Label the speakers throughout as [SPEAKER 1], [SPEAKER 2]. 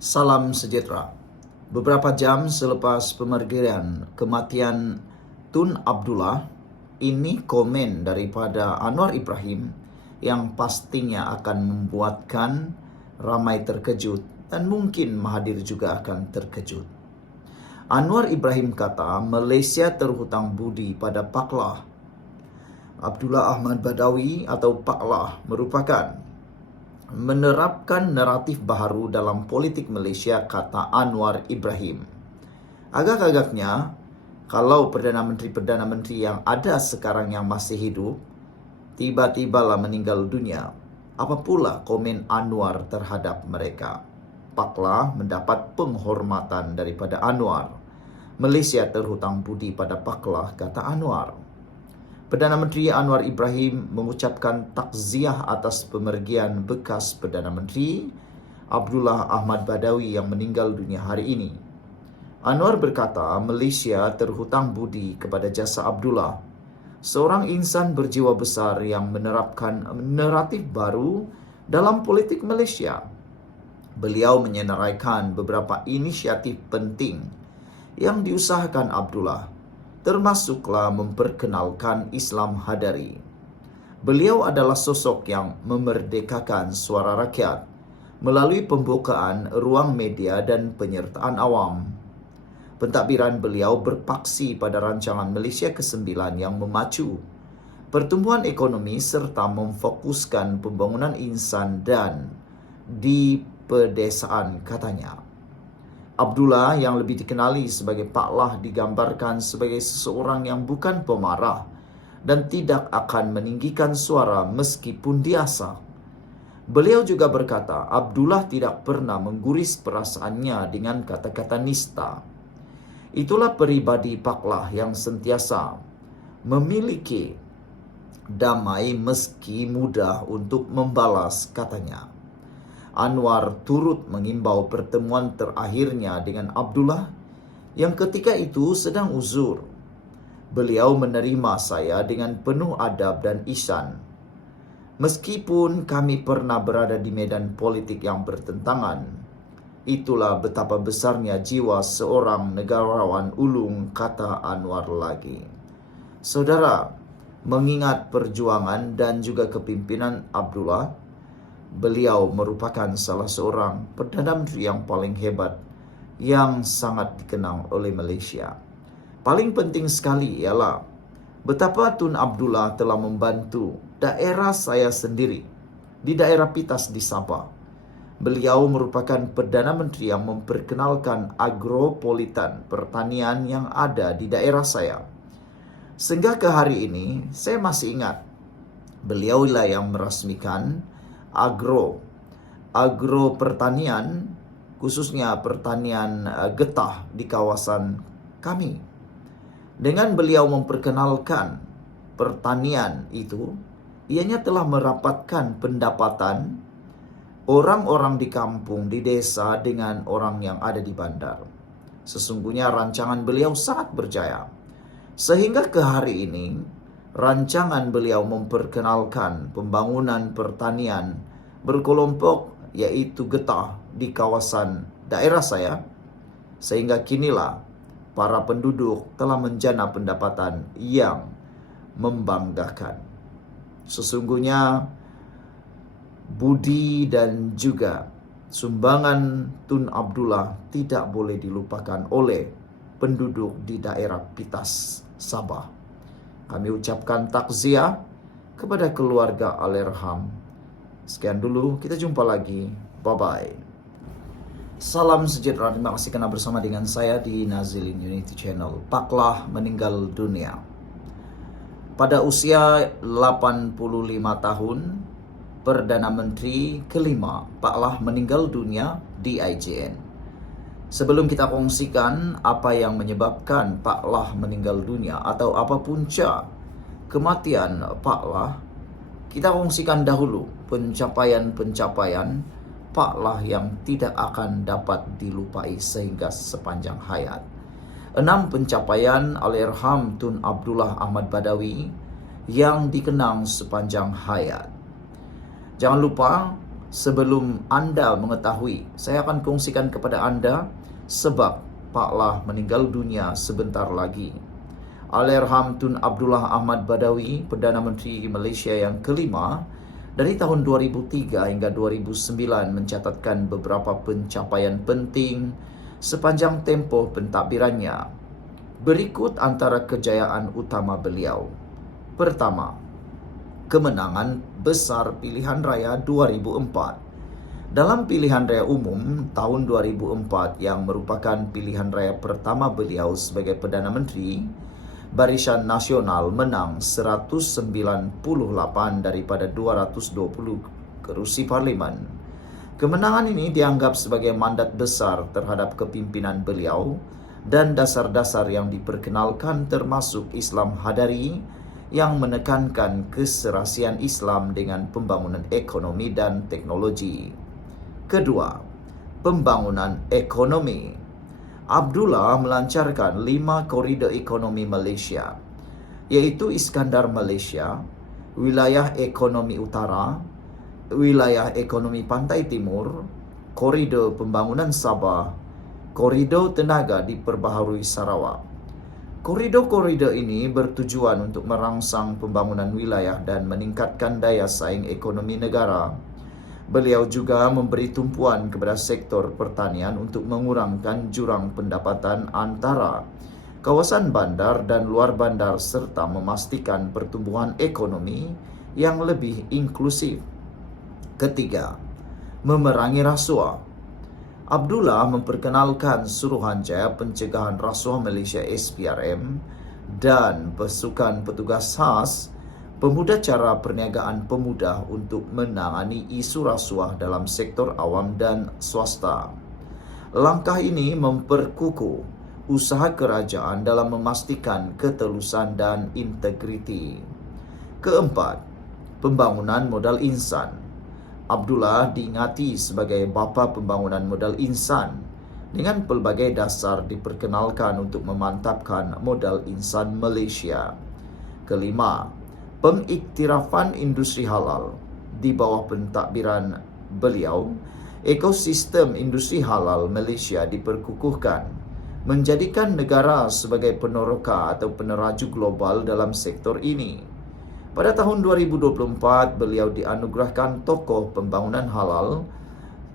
[SPEAKER 1] Salam sejahtera. Beberapa jam selepas pemergian kematian Tun Abdullah, ini komen daripada Anwar Ibrahim yang pastinya akan membuatkan ramai terkejut dan mungkin Mahathir juga akan terkejut. Anwar Ibrahim kata Malaysia terhutang budi pada Paklah. Abdullah Ahmad Badawi atau Paklah merupakan menerapkan naratif baharu dalam politik Malaysia kata Anwar Ibrahim. Agak-agaknya kalau Perdana Menteri-Perdana Menteri yang ada sekarang yang masih hidup tiba-tibalah meninggal dunia, apa pula komen Anwar terhadap mereka? Paklah mendapat penghormatan daripada Anwar. Malaysia terhutang budi pada Paklah, kata Anwar. Perdana Menteri Anwar Ibrahim mengucapkan takziah atas pemergian bekas Perdana Menteri Abdullah Ahmad Badawi yang meninggal dunia hari ini. Anwar berkata Malaysia terhutang budi kepada jasa Abdullah, seorang insan berjiwa besar yang menerapkan naratif baru dalam politik Malaysia. Beliau menyenaraikan beberapa inisiatif penting yang diusahakan Abdullah, termasuklah memperkenalkan Islam Hadari. Beliau adalah sosok yang memerdekakan suara rakyat melalui pembukaan ruang media dan penyertaan awam. Pentadbiran beliau berpaksi pada rancangan Malaysia ke-9 yang memacu pertumbuhan ekonomi serta memfokuskan pembangunan insan dan di pedesaan katanya. Abdullah yang lebih dikenali sebagai Pak Lah digambarkan sebagai seseorang yang bukan pemarah dan tidak akan meninggikan suara meskipun diasa. Beliau juga berkata Abdullah tidak pernah mengguris perasaannya dengan kata-kata nista. Itulah peribadi Paklah yang sentiasa memiliki damai meski mudah untuk membalas katanya. Anwar turut mengimbau pertemuan terakhirnya dengan Abdullah yang ketika itu sedang uzur. Beliau menerima saya dengan penuh adab dan isan. Meskipun kami pernah berada di medan politik yang bertentangan, Itulah betapa besarnya jiwa seorang negarawan ulung, kata Anwar lagi. Saudara, mengingat perjuangan dan juga kepimpinan Abdullah, beliau merupakan salah seorang Perdana Menteri yang paling hebat yang sangat dikenang oleh Malaysia. Paling penting sekali ialah betapa Tun Abdullah telah membantu daerah saya sendiri di daerah Pitas di Sabah Beliau merupakan Perdana Menteri yang memperkenalkan agropolitan pertanian yang ada di daerah saya. Sehingga ke hari ini, saya masih ingat beliau lah yang merasmikan agro agro pertanian khususnya pertanian uh, getah di kawasan kami. Dengan beliau memperkenalkan pertanian itu, ianya telah merapatkan pendapatan orang-orang di kampung, di desa dengan orang yang ada di bandar. Sesungguhnya rancangan beliau sangat berjaya. Sehingga ke hari ini, rancangan beliau memperkenalkan pembangunan pertanian berkelompok yaitu getah di kawasan daerah saya. Sehingga kinilah para penduduk telah menjana pendapatan yang membanggakan. Sesungguhnya budi dan juga sumbangan Tun Abdullah tidak boleh dilupakan oleh penduduk di daerah Pitas, Sabah. Kami ucapkan takziah kepada keluarga Alerham. Sekian dulu, kita jumpa lagi. Bye-bye. Salam sejahtera, terima kasih kerana bersama dengan saya di Nazilin Unity Channel. Paklah meninggal dunia. Pada usia 85 tahun, Perdana Menteri kelima Pak Lah meninggal dunia di IJN. Sebelum kita kongsikan apa yang menyebabkan Pak Lah meninggal dunia atau apa punca kematian Pak Lah, kita kongsikan dahulu pencapaian-pencapaian Pak Lah yang tidak akan dapat dilupai sehingga sepanjang hayat. Enam pencapaian Alerham Tun Abdullah Ahmad Badawi yang dikenang sepanjang hayat. Jangan lupa Sebelum anda mengetahui, saya akan kongsikan kepada anda sebab Pak Lah meninggal dunia sebentar lagi. Alerham Tun Abdullah Ahmad Badawi, Perdana Menteri Malaysia yang kelima, dari tahun 2003 hingga 2009 mencatatkan beberapa pencapaian penting sepanjang tempoh pentadbirannya. Berikut antara kejayaan utama beliau. Pertama, kemenangan besar pilihan raya 2004. Dalam pilihan raya umum tahun 2004 yang merupakan pilihan raya pertama beliau sebagai Perdana Menteri, Barisan Nasional menang 198 daripada 220 kerusi parlimen. Kemenangan ini dianggap sebagai mandat besar terhadap kepimpinan beliau dan dasar-dasar yang diperkenalkan termasuk Islam Hadari yang menekankan keserasian Islam dengan pembangunan ekonomi dan teknologi. Kedua, pembangunan ekonomi. Abdullah melancarkan lima koridor ekonomi Malaysia, iaitu Iskandar Malaysia, wilayah ekonomi utara, wilayah ekonomi pantai timur, koridor pembangunan Sabah, koridor tenaga diperbaharui Sarawak. Koridor-koridor ini bertujuan untuk merangsang pembangunan wilayah dan meningkatkan daya saing ekonomi negara. Beliau juga memberi tumpuan kepada sektor pertanian untuk mengurangkan jurang pendapatan antara kawasan bandar dan luar bandar serta memastikan pertumbuhan ekonomi yang lebih inklusif. Ketiga, memerangi rasuah. Abdullah memperkenalkan Suruhanjaya Pencegahan Rasuah Malaysia SPRM dan pasukan petugas khas pemuda cara perniagaan pemuda untuk menangani isu rasuah dalam sektor awam dan swasta. Langkah ini memperkukuh usaha kerajaan dalam memastikan ketelusan dan integriti. Keempat, pembangunan modal insan. Abdullah diingati sebagai bapa pembangunan modal insan dengan pelbagai dasar diperkenalkan untuk memantapkan modal insan Malaysia. Kelima, pengiktirafan industri halal di bawah pentadbiran beliau, ekosistem industri halal Malaysia diperkukuhkan menjadikan negara sebagai penoroka atau peneraju global dalam sektor ini. Pada tahun 2024, beliau dianugerahkan tokoh pembangunan halal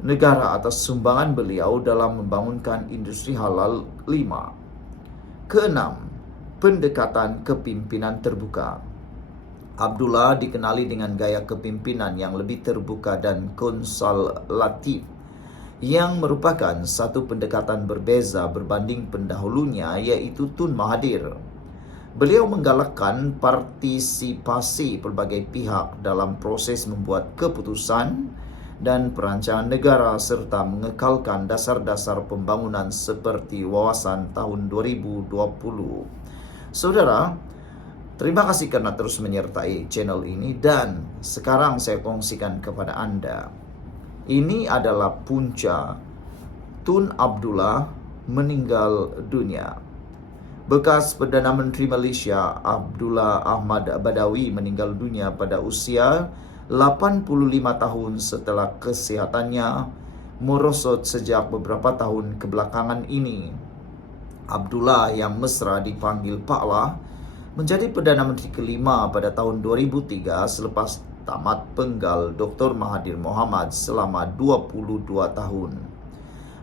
[SPEAKER 1] negara atas sumbangan beliau dalam membangunkan industri halal 5. Keenam, pendekatan kepimpinan terbuka. Abdullah dikenali dengan gaya kepimpinan yang lebih terbuka dan konsultatif yang merupakan satu pendekatan berbeza berbanding pendahulunya iaitu Tun Mahathir. Beliau menggalakkan partisipasi pelbagai pihak dalam proses membuat keputusan dan perancangan negara serta mengekalkan dasar-dasar pembangunan seperti wawasan tahun 2020. Saudara, Terima kasih karena terus menyertai channel ini dan sekarang saya kongsikan kepada Anda. Ini adalah punca Tun Abdullah meninggal dunia. Bekas Perdana Menteri Malaysia Abdullah Ahmad Badawi meninggal dunia pada usia 85 tahun setelah kesehatannya merosot sejak beberapa tahun kebelakangan ini. Abdullah yang mesra dipanggil Pak Lah menjadi Perdana Menteri kelima pada tahun 2003 selepas tamat penggal Dr. Mahathir Mohamad selama 22 tahun.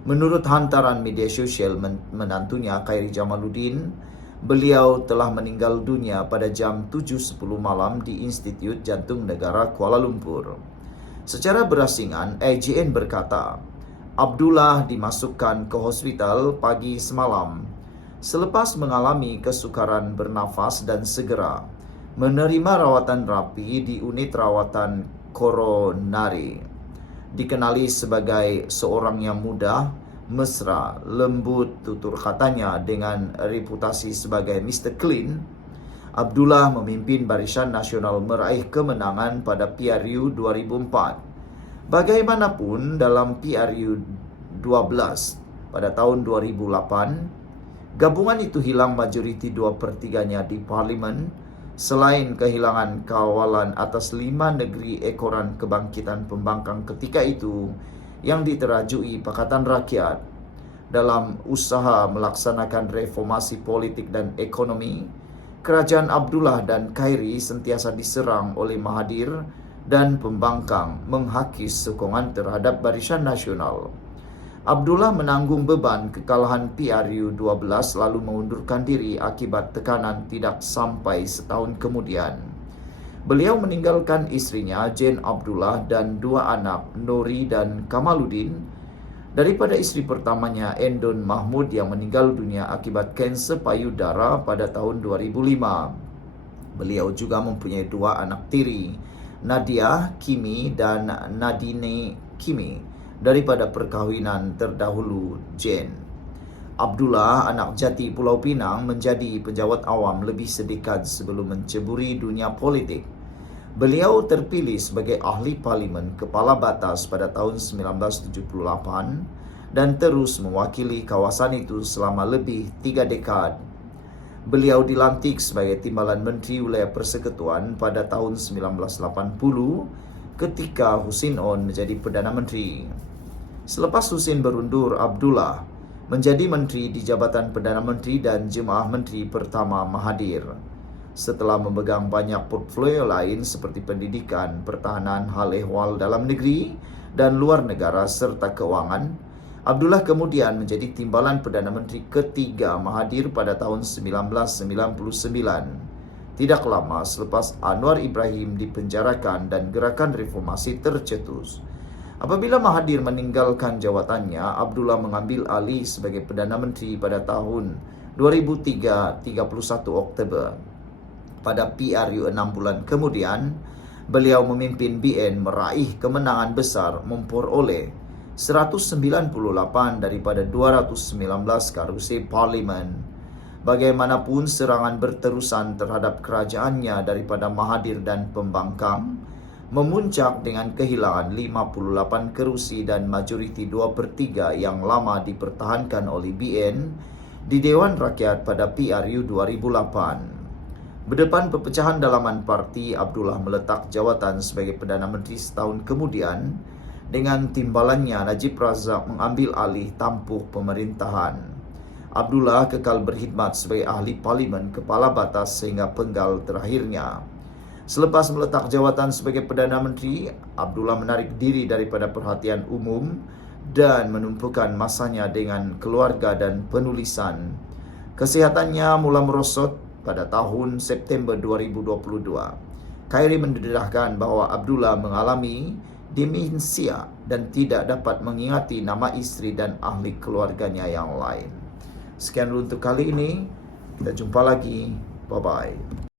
[SPEAKER 1] Menurut hantaran media sosial menantunya Khairi Jamaluddin, beliau telah meninggal dunia pada jam 7.10 malam di Institut Jantung Negara Kuala Lumpur. Secara berasingan, AJN berkata, Abdullah dimasukkan ke hospital pagi semalam selepas mengalami kesukaran bernafas dan segera menerima rawatan rapi di unit rawatan koronari. Dikenali sebagai seorang yang mudah, mesra, lembut tutur katanya dengan reputasi sebagai Mr. Clean, Abdullah memimpin Barisan Nasional meraih kemenangan pada PRU 2004. Bagaimanapun dalam PRU 12 pada tahun 2008, Gabungan itu hilang majoriti dua pertiganya di parlimen Selain kehilangan kawalan atas lima negeri ekoran kebangkitan pembangkang ketika itu yang diterajui Pakatan Rakyat dalam usaha melaksanakan reformasi politik dan ekonomi, kerajaan Abdullah dan Khairi sentiasa diserang oleh Mahathir dan pembangkang menghakis sokongan terhadap Barisan Nasional. Abdullah menanggung beban kekalahan PRU 12 lalu mengundurkan diri akibat tekanan tidak sampai setahun kemudian. Beliau meninggalkan istrinya Jane Abdullah dan dua anak Nori dan Kamaluddin daripada istri pertamanya Endon Mahmud yang meninggal dunia akibat kanser payudara pada tahun 2005. Beliau juga mempunyai dua anak tiri, Nadia Kimi dan Nadine Kimi daripada perkahwinan terdahulu Jane. Abdullah, anak jati Pulau Pinang, menjadi penjawat awam lebih sedikit sebelum menceburi dunia politik. Beliau terpilih sebagai ahli parlimen kepala batas pada tahun 1978 dan terus mewakili kawasan itu selama lebih tiga dekad. Beliau dilantik sebagai Timbalan Menteri Wilayah Persekutuan pada tahun 1980 ketika Husin On menjadi Perdana Menteri. Selepas Husin berundur, Abdullah menjadi menteri di Jabatan Perdana Menteri dan Jemaah Menteri pertama Mahathir. Setelah memegang banyak portfolio lain seperti pendidikan, pertahanan, hal ehwal dalam negeri dan luar negara serta keuangan, Abdullah kemudian menjadi timbalan Perdana Menteri ketiga Mahathir pada tahun 1999. Tidak lama selepas Anwar Ibrahim dipenjarakan dan gerakan reformasi tercetus. Apabila Mahathir meninggalkan jawatannya, Abdullah mengambil alih sebagai Perdana Menteri pada tahun 2003, 31 Oktober. Pada PRU enam bulan kemudian, beliau memimpin BN meraih kemenangan besar memperoleh 198 daripada 219 karusi parlimen. Bagaimanapun serangan berterusan terhadap kerajaannya daripada Mahathir dan pembangkang, memuncak dengan kehilangan 58 kerusi dan majoriti 2 per 3 yang lama dipertahankan oleh BN di Dewan Rakyat pada PRU 2008. Berdepan perpecahan dalaman parti, Abdullah meletak jawatan sebagai Perdana Menteri setahun kemudian dengan timbalannya Najib Razak mengambil alih tampuk pemerintahan. Abdullah kekal berkhidmat sebagai ahli parlimen kepala batas sehingga penggal terakhirnya. Selepas meletak jawatan sebagai Perdana Menteri, Abdullah menarik diri daripada perhatian umum dan menumpukan masanya dengan keluarga dan penulisan. Kesehatannya mula merosot pada tahun September 2022. Khairi mendedahkan bahawa Abdullah mengalami demensia dan tidak dapat mengingati nama isteri dan ahli keluarganya yang lain. Sekian dulu untuk kali ini. Kita jumpa lagi. Bye-bye.